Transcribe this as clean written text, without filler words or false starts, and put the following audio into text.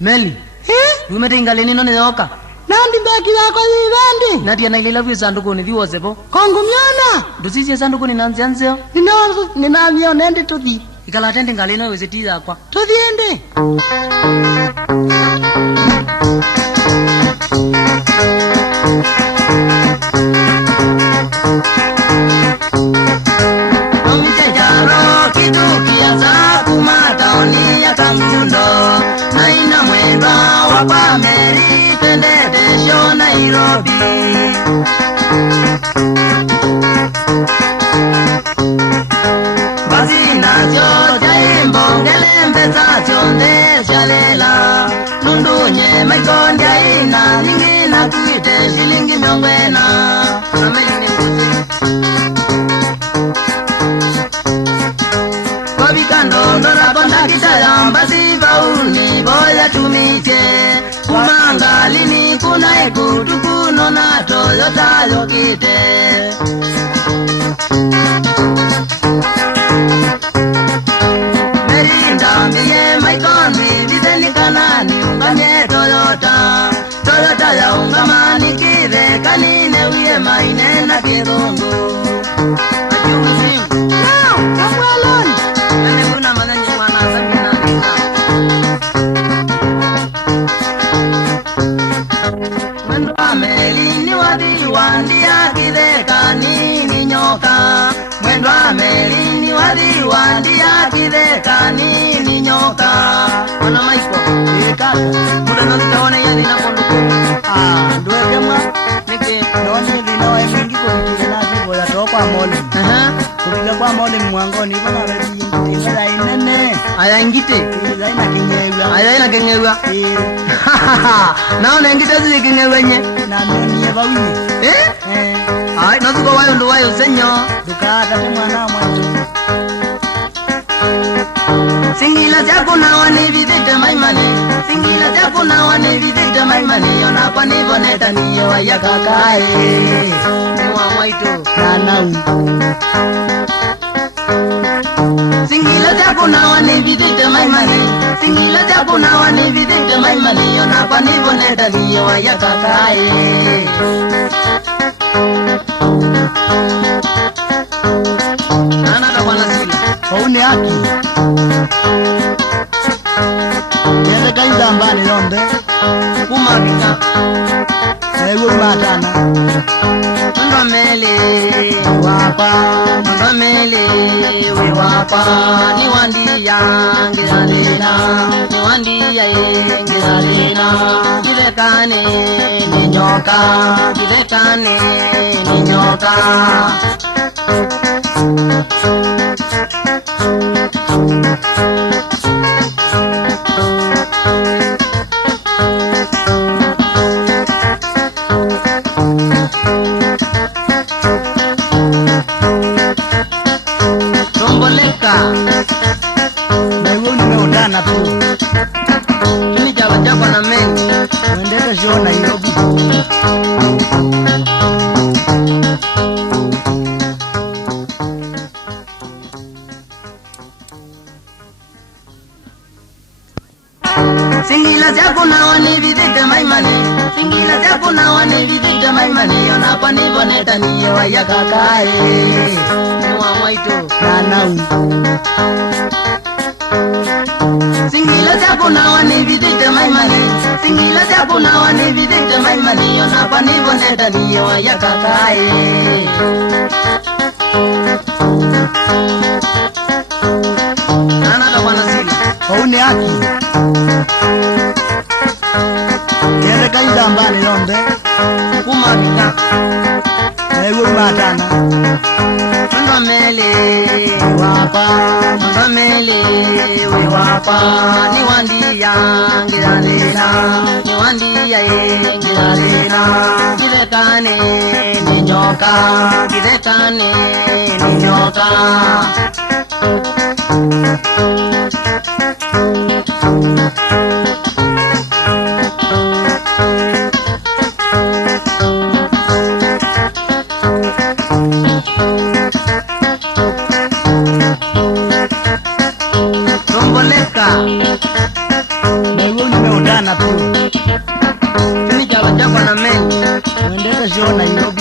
Meli. Umete nini no neoka. Nandi beki yako vivendi. Nadia na ilila vya sanduku ni viwoze po. Kongo myona. Dusije sanduku ni nanzianzeo. Ninavyo nende tudhi. Ikala atende ngalino wezetiza kwa. Tudhiende. Nomijejaro kidukia za kumataoni ya Kangundo. Naina mwendwa wapa meri tendete sho Nairobi. Bazina jaimbo ngelembe za chonde shalela. Nundunye maikondia ina nyingina kuite shilingi miongwena. Wabikando ndora konda kitayamba sivauni boya tumiche. Kumanga lini kuna ekutu kuno na Toyota yokite. Merinda maikoni videni kanani unganye Toyota. Toyota ya ungamani kire kanine uye maine na kidongo. Ajungu simu. Kamwalon. Kuna mananyi wana sabina. Mwendwa meli ni wadi wandia kideka nini nyoka. Mwendwa meli ni wadi wandia kideka nini nyoka. Wana maiko. Kaka. Muda nazikaone ya nina konduku. Nduwe kemwa. Niki. Noni linawa mingi kwa na vivo ya toka moli. Kupiga kwa moli mwangoni bana redi ingera inene. Aya ngite. Ila ina kinyewa. Aya ina kinyewa. Naona ngite zile kinyewa nye. Na noni bawi. Ai nazuko wayo ndo wayo senyo. Dukata te mwana mwana. Singila zako na wani videte maimani. Singila zako na wani videte maimani. Yona kwa nivo neta niyo waya kakae. Mwa mwaito. Nanau. Singila zako na wani videte maimani. Singila zako na wani videte maimani. Yona kwa nivo neta niyo waya kakae. Nana kawana sila. Kaune haki. Yende kaida mbani yonde. Kumabika. Ewe matana. Mwendwa mele. Wapa. Mwendwa mele. We wapa. Ni wandi ya ngiralena. Ni wandi ya ngiralena. Kidekane ni nyoka. Kidekane ni nyoka. Tomboleka. Ewe nimeundana tu. Kini jaba jaba na mengi. Mwendeke show Nairobi. Singila zako na wani videte maimani. Singila zako na wani videte maimani. Yona kwa nivo neta niyo waya kakae. Mwa mwaito. Nanau. Singila zako na wani videte maimani. Singila zako na wani videte maimani. Yona kwa nivo neta niyo waya kakae. Nana kawana sila. Kaune haki. Yende kaida mbani yonde. Kumabika. Ewe matana. Mwendwa mele. Wapa. Mwendwa mele. We wapa. Ni wandi ya ngiralena. Ni wandi ya ngiralena. Kidekane ni nyoka. Kidekane ni nyoka. sana tu. Sini chalo chako na meli. Mwendete sio Nairobi.